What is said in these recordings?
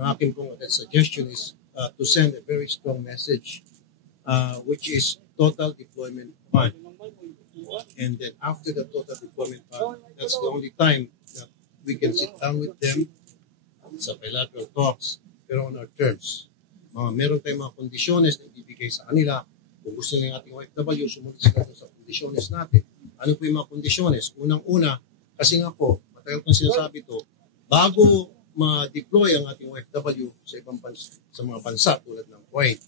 ang aking pong suggestion is to send a very strong message, which is total deployment ban. And then after the total deployment ban, that's the only time that we can sit down with them sa bilateral talks, pero on our terms. Meron tayong mga kondisyones na ibibigay sa kanila. Kung gusto nila ng ating OFW, sumunod sila sa kondisyones natin. Ano po yung mga kondisyones? Unang-una, kasi nga po, matagal kong sinasabi ito, bago ma-deploy ang ating OFW sa ibang bansa, sa mga bansa tulad ng Kuwait,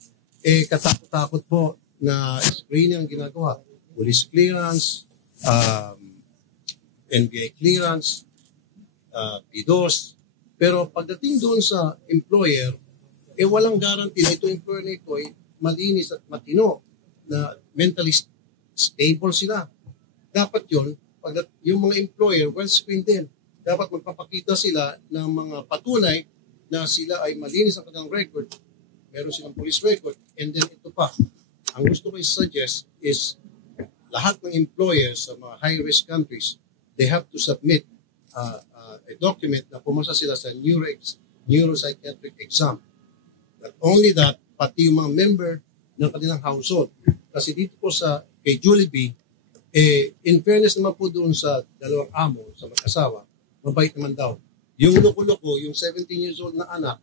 katakot-takot po na screening ang ginagawa. Police clearance, NBI clearance, PDOS. Pero pagdating doon sa employer, walang guarantee na itong employer na ito ay malinis at matino, na mentally stable sila. Dapat yun, pag yung mga employer, well-screened din. Dapat magpapakita sila ng mga patunay na sila ay malinis ang kanilang record, meron silang police record, and then ito pa. Ang gusto ko i-suggest is lahat ng employers sa mga high-risk countries, they have to submit a document na pumasa sila sa neuropsychiatric exam. Not only that, pati yung mga member ng kanilang household. Kasi dito po sa kay Julie B, in fairness naman po doon sa dalawang amo, sa mag-asawa, mabait naman daw. Yung loko-loko, yung 17 years old na anak,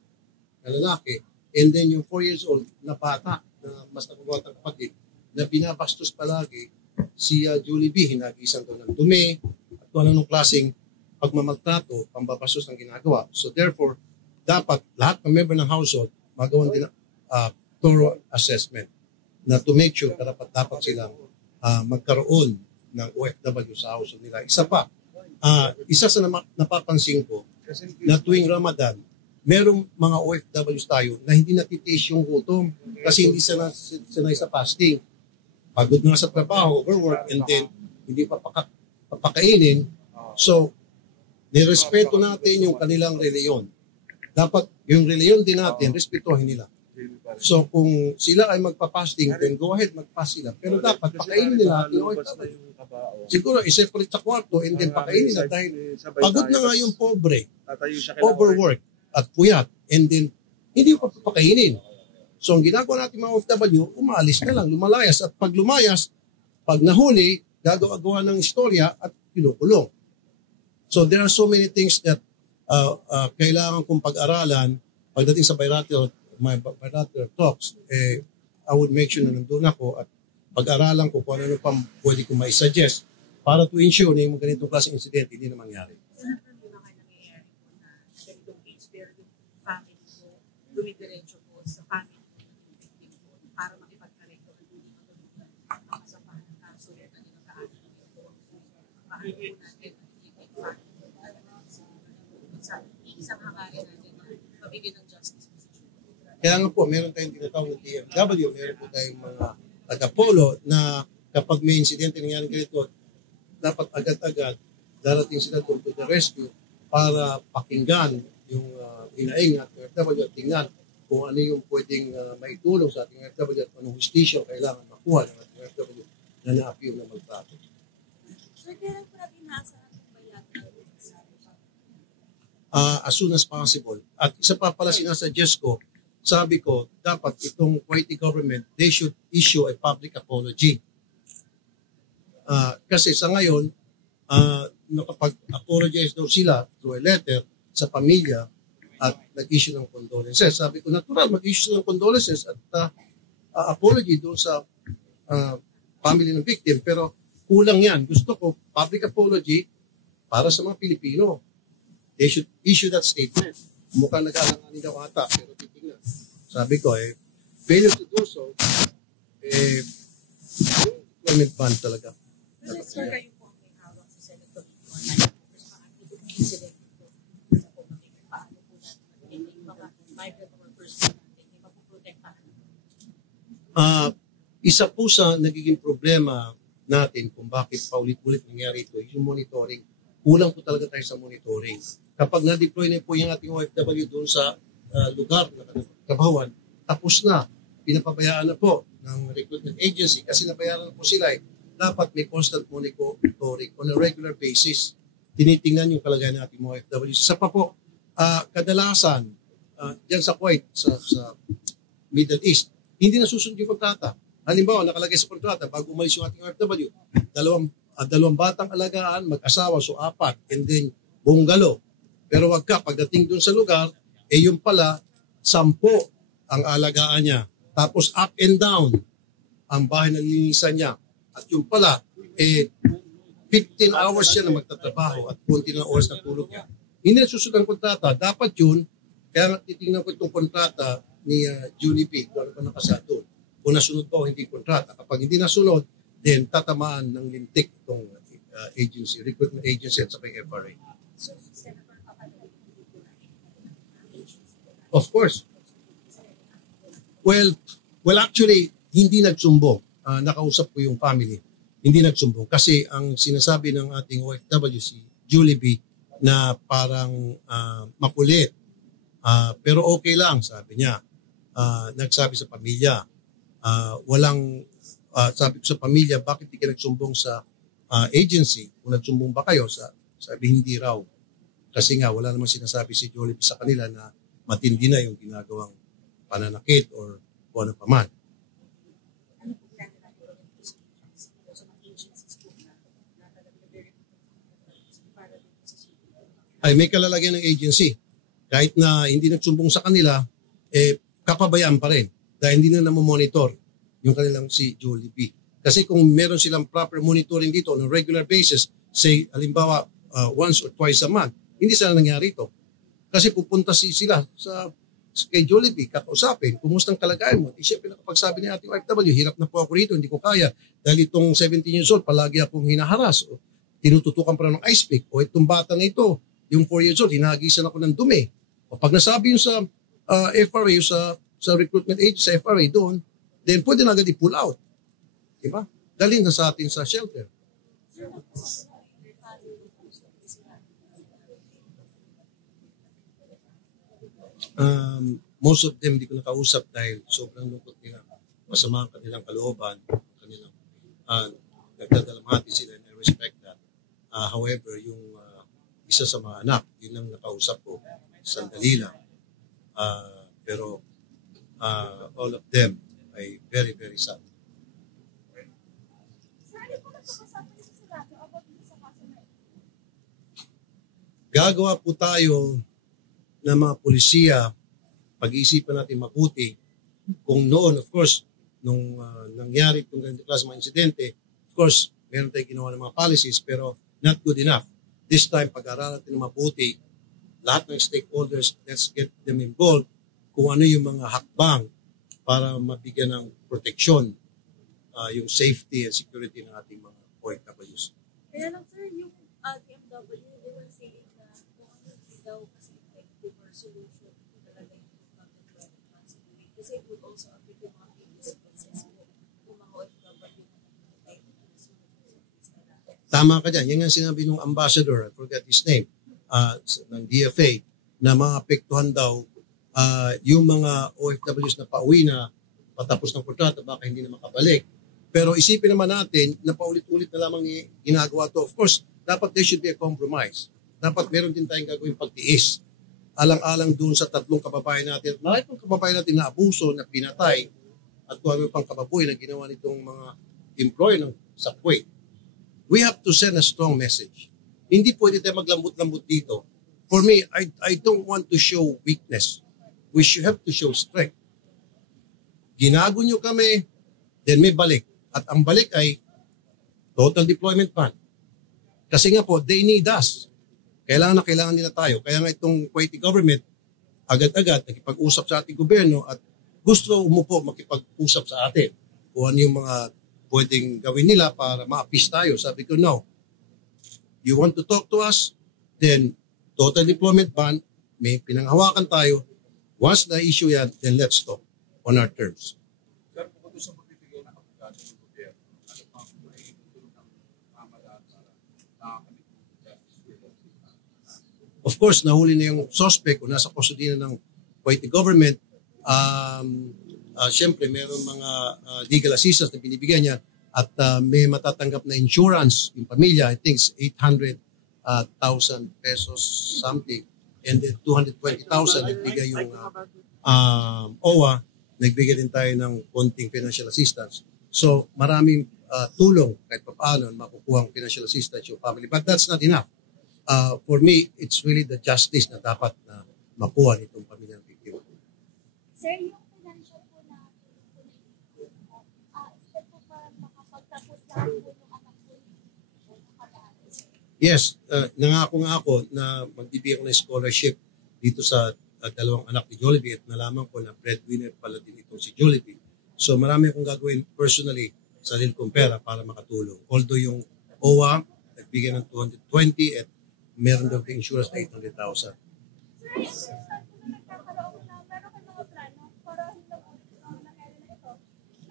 na lalaki, and then yung 4 years old na bata, na mas nakagawat ang kapatid, na binabastos palagi, si Julie B, hinagisan daw ng dumi, at kung anong klaseng pagmamagtrato, pambabastos ng ginagawa. So therefore, dapat lahat ng member ng household, magawan din thorough assessment na to make sure dapat silang magkaroon ng OFW sa household nila. Isa pa, isa sa napapansin ko na tuwing Ramadan, merong mga OFWs tayo na hindi natitiis yung gutom kasi hindi sanay sa fasting. Pagod na sa trabaho, overwork, and then hindi pa papakainin. So, nirespeto natin yung kanilang reliyon. Dapat yung reliyon din natin, respetuhin nila. So, kung sila ay magpa-fasting, then go ahead, mag-fast sila. Pero dapat pakainin nila yung OFW. Siguro, i-separate sa kwarto and then pakainin nila dahil pagod na nga yung pobre, overwork at puyat, and then hindi pa papakainin. So, ang ginagawa natin mga OFW, umaalis na lang, lumalayas. At pag lumayas, pag nahuli, gagawa ng istorya at kinukulong. So, there are so many things that kailangan kong pag-aralan pagdating sa bilateral talks. I would make sure na nandun ako at pag-aralan ko kung ano pa pwede kong mai-suggest para to ensure na yung ganitong klaseng incident hindi na mangyari. Dumidiretso po sa family para makipagkarekto ang masapahan ng kaso at ang nagkaanan po. Paano po natin isang hangarin natin na mabigyan ng justice. Kaya nga po, meron tayong tinatawag na DFW, meron po tayong mga taga-polo na kapag may insidente nangyari ganito, dapat agad-agad darating sila to the rescue para pakinggan yung hinaing at OFW at tingnan kung ano yung pwedeng maitulong sa ating OFW at anong justisya kailangan makuha ng ating OFW na na-appeal na magtrato. So, kailan po natin nasa bilateral as soon as possible. At isa pa pala sinasuggest ko, sabi ko, dapat itong Kuwaiti government, they should issue a public apology. Kasi sa ngayon, nakapag-apologize daw sila through a letter sa pamilya at nag-issue ng condolences. Sabi ko, natural, mag-issue ng condolences at apology doon sa family ng victim. Pero kulang yan. Gusto ko, public apology para sa mga Pilipino. They should issue that statement. Mukhang nag-alanganin daw ata, pero titingnan. Sabi ko, failure to do so, employment ban talaga. Well, sir, kayo po ang may hawak sa Senate Committee on incident ito. Paano po natin yung mga migrant workers natin, yung mapuprotektahan? Isa po sa nagiging problema natin kung bakit paulit-ulit nangyari ito, yung monitoring. Kulang po talaga tayo sa monitoring. Kapag na-deploy na po yung ating OFW doon sa lugar na trabahuan, tapos na, pinapabayaan na po ng recruitment agency kasi nabayaran na po sila. Dapat may constant monitoring on a regular basis. Tinitingnan yung kalagayan ng ating mga OFW. Sa pa po, kadalasan, dyan sa Kuwait, sa Middle East, hindi nasusunod yung kontrata. Halimbawa, nakalagay sa kontrata, bago umalis yung ating OFW, dalawang batang alagaan, mag-asawa, so 4, and then bungalow. Pero wag ka, pagdating dun sa lugar, yung pala, 10 ang alagaan niya. Tapos up and down, ang bahay na linisan niya. At yung pala, 15 hours siya na magtatrabaho at konti na oras na tulog niya. Hindi nasusunod ang kontrata. Dapat yun, kaya nga titingnan ko itong kontrata ni Julie P. Kung ano pa nakasad doon. Kung nasunod ba o hindi kontrata. Kapag hindi nasunod, then tatamaan ng lintik itong agency, recruitment agency at saka yung FRA. Of course. Well, actually, hindi nagsumbong. Nakausap ko yung family. Hindi nagsumbong. Kasi ang sinasabi ng ating OFW, si Julie B, na parang makulit. Pero okay lang, sabi niya. Nagsabi sa pamilya. Sabi ko sa pamilya, bakit di ka nagsumbong sa agency? Kung nagsumbong ba kayo? Sabi hindi raw. Kasi nga, wala namang sinasabi si Julie B sa kanila na matindi na yung ginagawang pananakit or kung ano pa man. Ay may kalalagyan ng agency. Kahit na hindi nagsumbong sa kanila, kapabayaan pa rin. Dahil hindi na namomonitor yung kanilang si Julie B. Kasi kung meron silang proper monitoring dito on a regular basis, say, halimbawa, once or twice a month, hindi sana nangyari ito. Kasi pupunta sila kay Julie B, kakausapin, kumusta ang kalagayan mo? Siyempre nakapagsabi ni ating OFW, hirap na po ako rito, hindi ko kaya. Dahil itong 17 years old, palagi akong hinaharas. O, tinututukan pa ng ice pick. O itong bata na ito, yung 4 years old, hinahagisan ako ng dumi. O pag nasabi yung sa FRA, sa recruitment agency, sa FRA doon, then pwede na agad i-pull out. Diba? Dalhin na sa atin sa shelter. Most of them hindi ko nakausap dahil sobrang lungkot nila. Masama ang kanilang kalooban, kanilang nagdadalamhati sila and I respect that. However, yung isa sa mga anak, yun lang nakausap ko, sandali lang. Pero all of them ay very, very sad. Gagawa po tayo ng mga pulisya, pag-iisipan natin mabuti kung noon, of course, nung nangyari itong ganito klase mga insidente, of course, meron tayong ginawa ng mga policies pero not good enough. This time, pag-aralan natin mabuti, lahat ng stakeholders, let's get them involved kung ano yung mga hakbang para mabigyan ng proteksyon yung safety and security ng ating mga OFWs. Kaya lang sir, yung TMW, they were saying na kung ano daw kasi effective or solution talaga yung public responsibility. Kasi it would also affect yung mga businesses kung mga OFW na Tama ka dyan. Yan ang sinabi ng ambassador, I forgot his name, ng DFA, na maapektuhan daw yung mga OFWs na pauwi na patapos ng kontrata, baka hindi na makabalik. Pero isipin naman natin na paulit-ulit na lamang ginagawa to. Of course, dapat there should be a compromise. Dapat meron din tayong gagawin pagtiis. Alang-alang dun sa 3 kababayan natin. Marami pang kababayan natin na abuso, na pinatay, at kung ano pang kababoy na ginawa nitong mga employee sa Kuwait. We have to send a strong message. Hindi pwede tayo maglambot-lambot dito. For me, I don't want to show weakness. We should have to show strength. Ginago nyo kami, then may balik. At ang balik ay total deployment ban. Kasi nga po, they need us. Kailangan na kailangan nila tayo. Kaya nga itong Kuwaiti government, agad-agad nakipag-usap sa ating gobyerno at gusto umupo makipag-usap sa atin. Kung ano yung mga pwedeng gawin nila para ma-appease tayo. Sabi ko, no. You want to talk to us? Then, total deployment ban, may pinanghawakan tayo. Once na-issue yan, then let's talk on our terms. Sir, kung sa magbibigay ng kapagano ng gobyerno, ano pa ang may tulong ng pamalaan para nakakamit ng justice? Of course, nahuli na yung suspect o nasa kustodiya ng Kuwaiti government. Siyempre, mayroong mga legal assistance na binibigyan niya at may matatanggap na insurance yung pamilya. I think it's 800,000 pesos something and then 220,000 nagbigay yung OWA, nagbigay din tayo ng konting financial assistance. So maraming tulong kahit pa paano makukuha ang financial assistance yung family. But that's not enough. For me, it's really the justice na dapat na makuha nitong pamilyang biktima. Sir, yung financial po na expect po pa makapagtapos lang po yung anak po Yes, nangako nga ako na magbibigay ako ng scholarship dito sa dalawang anak ni Jollibee at nalaman ko na breadwinner pala din itong si Jollibee. So marami akong gagawin personally sa sarili kong pera para makatulong. Although yung OWA nagbigay ng 220 at meron daw yung insurance na 800,000. Sir, nagkakaroon na meron kayong mga plano para hindi na nangyari na ito.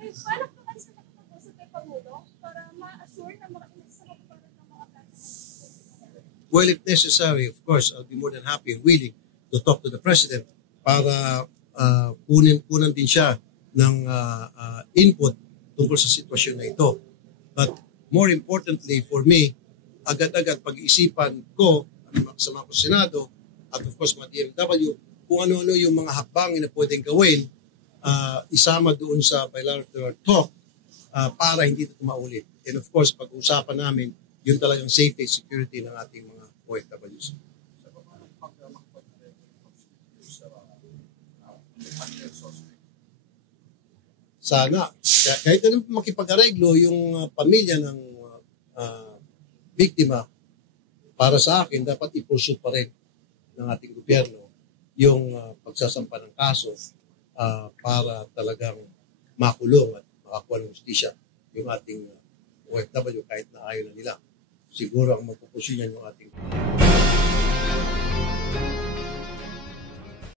May balak po kayo sa pagpapag-usap kay Pangulo para ma-assure na makainis sa pagpapag ng mga plano. Well, if necessary, of course, I'll be more than happy and willing to talk to the President para kunan din siya ng input tungkol sa sitwasyon na ito. But more importantly for me, agad-agad pag-iisipan ko, kasama ko sa Senado, at of course mga DMW, kung ano-ano yung mga hakbangin na pwedeng gawin, isama doon sa bilateral talk para hindi ito maulit. And of course, pag-uusapan namin, yun talagang safety and security ng ating mga OFWs. Sana. Kahit anong makipag-areglo yung pamilya ng biktima, para sa akin, dapat i-pursue pa rin ng ating gobyerno yung pagsasampa ng kaso para talagang makulong at makakuha ng justisya yung ating OFW kahit na ayaw na nila. Siguro ang magpupursue niyan yung ating